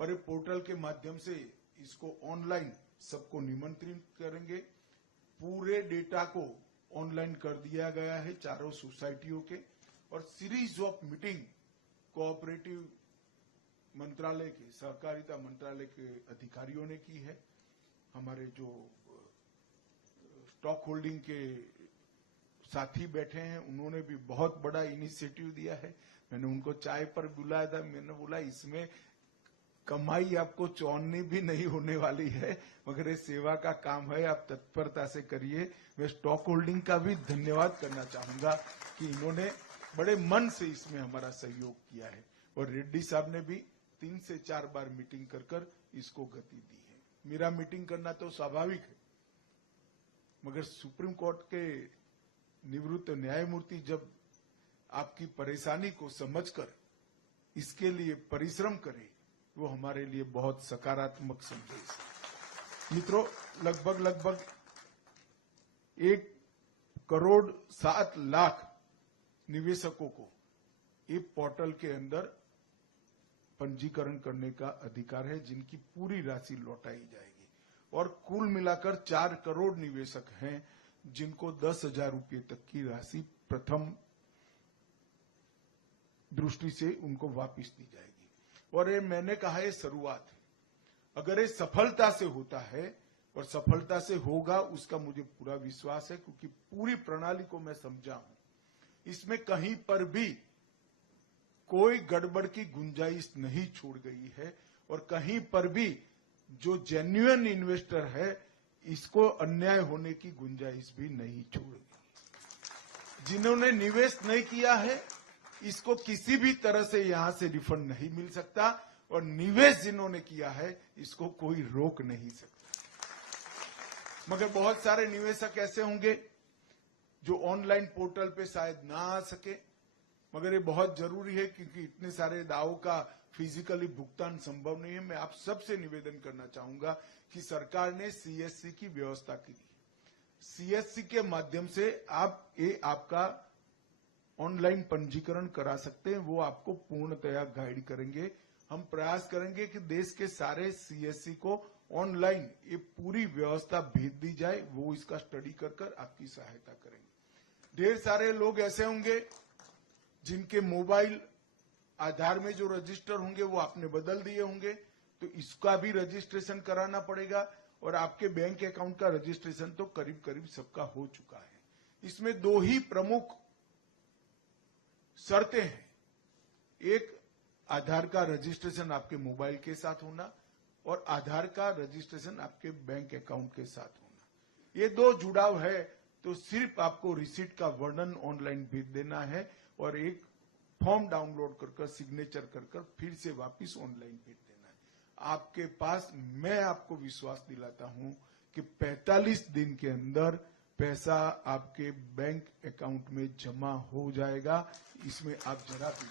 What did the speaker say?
और ये पोर्टल के माध्यम से इसको ऑनलाइन सबको निमंत्रित करेंगे। पूरे डेटा को ऑनलाइन कर दिया गया है चारों सोसाइटियों के, और सीरीज ऑफ मीटिंग कोऑपरेटिव मंत्रालय के, सहकारिता मंत्रालय के अधिकारियों ने की है। हमारे जो स्टॉक होल्डिंग के साथी बैठे हैं उन्होंने भी बहुत बड़ा इनिशिएटिव दिया है। मैंने उनको चाय पर बुलाया था, मैंने बोला इसमें कमाई आपको चौनी भी नहीं होने वाली है, मगर ये सेवा का काम है, आप तत्परता से करिए। मैं स्टॉक होल्डिंग का भी धन्यवाद करना चाहूंगा कि इन्होंने बड़े मन से इसमें हमारा सहयोग किया है, और रेड्डी साहब ने भी 3 से 4 बार मीटिंग कर कर इसको गति दी है। मेरा मीटिंग करना तो स्वाभाविक है, मगर सुप्रीम कोर्ट के निवृत्त न्यायमूर्ति जब आपकी परेशानी को समझकर इसके लिए परिश्रम करे, वो हमारे लिए बहुत सकारात्मक संदेश है। मित्रों, लगभग 1,07,00,000 निवेशकों को ये पोर्टल के अंदर पंजीकरण करने का अधिकार है, जिनकी पूरी राशि लौटाई जाएगी। और कुल मिलाकर 4 करोड़ निवेशक हैं जिनको 10,000 रुपये तक की राशि प्रथम दृष्टि से उनको वापस दी जाएगी। और ये मैंने कहा ये शुरुआत है, अगर ये सफलता से होता है और सफलता से होगा उसका मुझे पूरा विश्वास है, क्योंकि पूरी प्रणाली को मैं समझा हूं। इसमें कहीं पर भी कोई गड़बड़ की गुंजाइश नहीं छोड़ गई है, और कहीं पर भी जो जेन्युइन इन्वेस्टर है इसको अन्याय होने की गुंजाइश भी नहीं छोड़ गई। जिन्होंने निवेश नहीं किया है इसको किसी भी तरह से यहां से रिफंड नहीं मिल सकता, और निवेश जिन्होंने किया है इसको कोई रोक नहीं सकता। मगर बहुत सारे निवेशक ऐसे होंगे जो ऑनलाइन पोर्टल पे शायद ना आ सके, मगर ये बहुत जरूरी है क्योंकि इतने सारे दावों का फिजिकली भुगतान संभव नहीं है। मैं आप सबसे निवेदन करना चाहूंगा कि सरकार ने सीएससी की व्यवस्था की है। सीएससी के माध्यम से आपका ऑनलाइन पंजीकरण करा सकते हैं, वो आपको पूर्णतया गाइड करेंगे। हम प्रयास करेंगे कि देश के सारे सीएससी को ऑनलाइन ये पूरी व्यवस्था भेज दी जाए, वो इसका स्टडी कर कर आपकी सहायता करेंगे। ढेर सारे लोग ऐसे होंगे जिनके मोबाइल आधार में जो रजिस्टर होंगे वो आपने बदल दिए होंगे, तो इसका भी रजिस्ट्रेशन कराना पड़ेगा, और आपके बैंक अकाउंट का रजिस्ट्रेशन तो करीब करीब सबका हो चुका है। इसमें 2 ही प्रमुख शर्तें हैं, एक आधार का रजिस्ट्रेशन आपके मोबाइल के साथ होना, और आधार का रजिस्ट्रेशन आपके बैंक अकाउंट के साथ होना। ये 2 जुड़ाव है तो सिर्फ आपको रिसीट का वर्णन ऑनलाइन भेज देना है, और एक फॉर्म डाउनलोड कर सिग्नेचर कर फिर से वापस ऑनलाइन भेज देना है आपके पास। मैं आपको विश्वास दिलाता हूं कि 45 दिन के अंदर पैसा आपके बैंक अकाउंट में जमा हो जाएगा, इसमें आप जरा भी